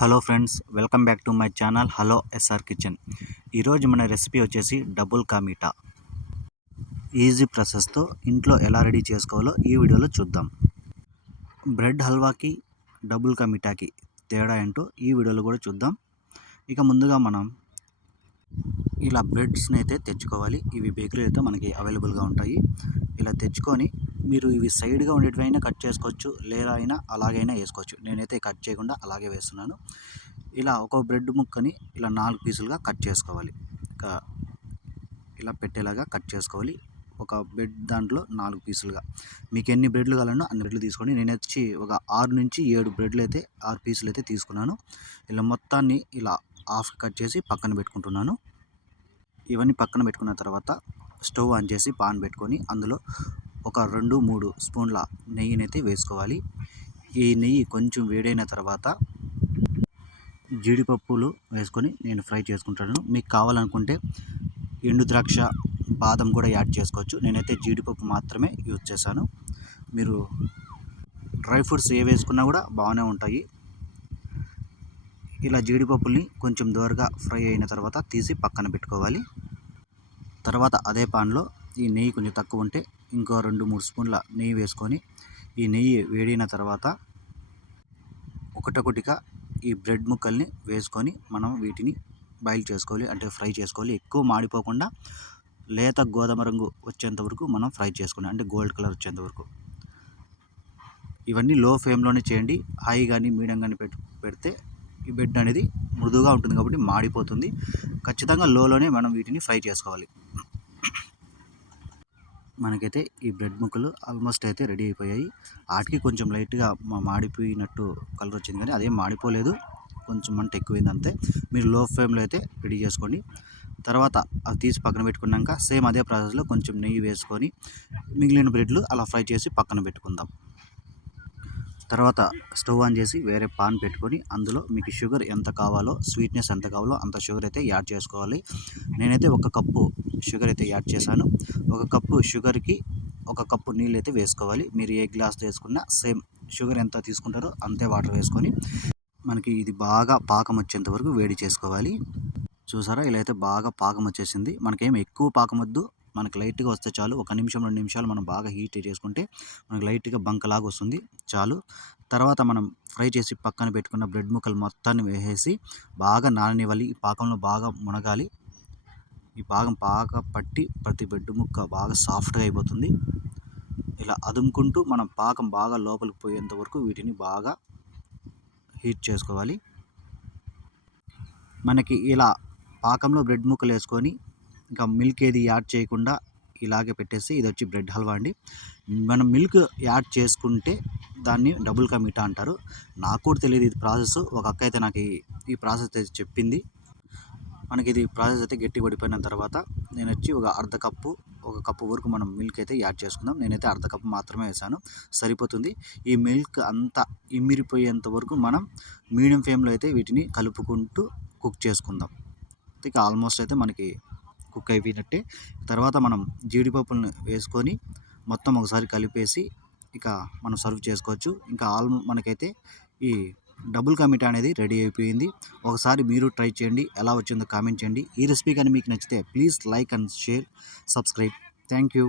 Hello friends welcome back to my channel hello SR kitchen. ఈరోజు మన recipe వచ్చేసి double కామీటా easy ప్రాసెస్తో ఇంట్లో ఎలా రెడీ చేసుకోవాలో ఈ వీడియోలో చూద్దాం. బ్రెడ్ హల్వాకి డబుల్ కామీటాకి తేడా ఏంటో ఈ వీడియోలో కూడా చూద్దాం. ఇక ముందుగా మనం ఇలా బ్రెడ్స్ని అయితే తెచ్చుకోవాలి. ఇవి బేకరీ అయితే మనకి అవైలబుల్గా ఉంటాయి. ఇలా తెచ్చుకొని మీరు ఇవి సైడ్గా ఉండేటివైనా కట్ చేసుకోవచ్చు లేదా అయినా అలాగైనా వేసుకోవచ్చు. నేనైతే కట్ చేయకుండా అలాగే వేస్తున్నాను. ఇలా ఒక బ్రెడ్ ముక్కని ఇలా నాలుగు పీసులుగా కట్ చేసుకోవాలి. ఇంకా ఇలా పెట్టేలాగా కట్ చేసుకోవాలి. ఒక బ్రెడ్ దాంట్లో నాలుగు పీసులుగా. మీకు ఎన్ని బ్రెడ్లు కావాలన్నా అన్ని బ్రెడ్లు తీసుకోండి. నేను వచ్చి ఒక ఆరు నుంచి ఏడు బ్రెడ్లు అయితే ఆరు పీసులు అయితే తీసుకున్నాను. ఇలా మొత్తాన్ని ఇలా హాఫ్ కట్ చేసి పక్కన పెట్టుకుంటున్నాను. ఇవన్నీ పక్కన పెట్టుకున్న తర్వాత స్టవ్ ఆన్ చేసి పాన్ పెట్టుకొని అందులో ఒక రెండు మూడు స్పూన్ల నెయ్యిని అయితే వేసుకోవాలి. ఈ నెయ్యి కొంచెం వేడైన తర్వాత జీడిపప్పులు వేసుకొని నేను ఫ్రై చేసుకుంటాను. మీకు కావాలనుకుంటే ఎండు ద్రాక్ష బాదం కూడా యాడ్ చేసుకోవచ్చు. నేనైతే జీడిపప్పు మాత్రమే యూజ్ చేశాను. మీరు డ్రై ఫ్రూట్స్ ఏ వేసుకున్నా కూడా బాగానే ఉంటాయి. ఇలా జీడిపప్పుల్ని కొంచెం దూరగా ఫ్రై అయిన తర్వాత తీసి పక్కన పెట్టుకోవాలి. తర్వాత అదే పాన్లో ఈ నెయ్యి కొంచెం తక్కువ ఉంటే ఇంకో రెండు మూడు స్పూన్ల నెయ్యి వేసుకొని ఈ నెయ్యి వేడిన తర్వాత ఒకటొకటిగా ఈ బ్రెడ్ ముక్కల్ని వేసుకొని మనం వీటిని బాయిల్ చేసుకోవాలి అంటే ఫ్రై చేసుకోవాలి. ఎక్కువ మాడిపోకుండా లేత గోధుమ రంగు వచ్చేంత వరకు మనం ఫ్రై చేసుకుని అంటే గోల్డ్ కలర్ వచ్చేంత వరకు. ఇవన్నీ లో ఫ్లేమ్లోనే చేయండి. హై కానీ మీడియం కానీ పెట్టు పెడితే ఈ బెడ్ అనేది మృదువుగా ఉంటుంది కాబట్టి మాడిపోతుంది. ఖచ్చితంగా లోలోనే మనం వీటిని ఫ్రై చేసుకోవాలి. మనకైతే ఈ బ్రెడ్ ముక్కలు ఆల్మోస్ట్ అయితే రెడీ అయిపోయాయి. వాటికి కొంచెం లైట్గా మాడిపోయినట్టు కలర్ వచ్చింది కానీ అదేం మాడిపోలేదు. కొంచెం మంట ఎక్కువైంది అంతే. మీరు లో ఫ్లేమ్లో అయితే రెడీ చేసుకోండి. తర్వాత అవి తీసి పక్కన పెట్టుకున్నాక సేమ్ అదే ప్రాసెస్లో కొంచెం నెయ్యి వేసుకొని మిగిలిన బ్రెడ్లు అలా ఫ్రై చేసి పక్కన పెట్టుకుందాం. తర్వాత స్టవ్ ఆన్ చేసి వేరే పాన్ పెట్టుకొని అందులో మీకు షుగర్ ఎంత కావాలో స్వీట్నెస్ ఎంత కావాలో అంత షుగర్ అయితే యాడ్ చేసుకోవాలి. నేనైతే ఒక కప్పు షుగర్ అయితే యాడ్ చేశాను. ఒక కప్పు షుగర్కి ఒక కప్పు నీళ్ళు అయితే వేసుకోవాలి. మీరు ఏ గ్లాస్ వేసుకున్నా సేమ్ షుగర్ ఎంత తీసుకుంటారో అంతే వాటర్ వేసుకొని మనకి ఇది బాగా పాకం వచ్చేంత వరకు వేడి చేసుకోవాలి. చూసారా? ఇలా అయితే బాగా పాకం వచ్చేసింది. మనకేం ఎక్కువ పాకం వద్దు. మనకు లైట్గా వస్తే చాలు. ఒక నిమిషం రెండు నిమిషాలు మనం బాగా హీట్ చేసుకుంటే మనకు లైట్గా బంకలాగా వస్తుంది. చాలు. తర్వాత మనం ఫ్రై చేసి పక్కన పెట్టుకున్న బ్రెడ్ ముక్కలు మొత్తాన్ని వేసేసి బాగా నాననివ్వాలి. ఈ పాకంలో బాగా మునగాలి. ఈ భాగం బాగా పట్టి ప్రతి బ్రెడ్ ముక్క బాగా సాఫ్ట్గా అయిపోతుంది. ఇలా అదుముకుంటూ మనం పాకం బాగా లోపలికి పోయేంత వరకు వీటిని బాగా హీట్ చేసుకోవాలి. మనకి ఇలా పాకంలో బ్రెడ్ ముక్కలు వేసుకొని ఇంకా మిల్క్ ఏది యాడ్ చేయకుండా ఇలాగే పెట్టేసి ఇది వచ్చి బ్రెడ్ హల్వా అండి. మనం మిల్క్ యాడ్ చేసుకుంటే దాన్ని డబుల్ కా మిఠా అంటారు. నాకు కూడా తెలియదు ఇది ప్రాసెస్. ఒక అక్క అయితే నాకు ఈ ప్రాసెస్ అయితే చెప్పింది. మనకి ఇది ప్రాసెస్ అయితే గట్టి పడిపోయిన తర్వాత నేను వచ్చి ఒక అర్ధ కప్పు ఒక కప్పు వరకు మనం మిల్క్ అయితే యాడ్ చేసుకుందాం. నేనైతే అర్ధ కప్పు మాత్రమే వేసాను. సరిపోతుంది. ఈ మిల్క్ అంతా ఇమ్మిరిపోయేంత వరకు మనం మీడియం ఫ్లేమ్లో అయితే వీటిని కలుపుకుంటూ కుక్ చేసుకుందాం. ఇక ఆల్మోస్ట్ అయితే మనకి కుక్ అయిపోయినట్టే. తర్వాత మనం జీడిపప్పులను వేసుకొని మొత్తం ఒకసారి కలిపేసి ఇక మనం సర్వ్ చేసుకోవచ్చు. ఇంకా ఆల్ మనకైతే ఈ డబుల్ కమిటా అనేది రెడీ అయిపోయింది. ఒకసారి మీరు ట్రై చేయండి. ఎలా వచ్చిందో కామెంట్ చేయండి. ఈ రెసిపీ కానీ మీకు నచ్చితే please like and share subscribe. Thank you.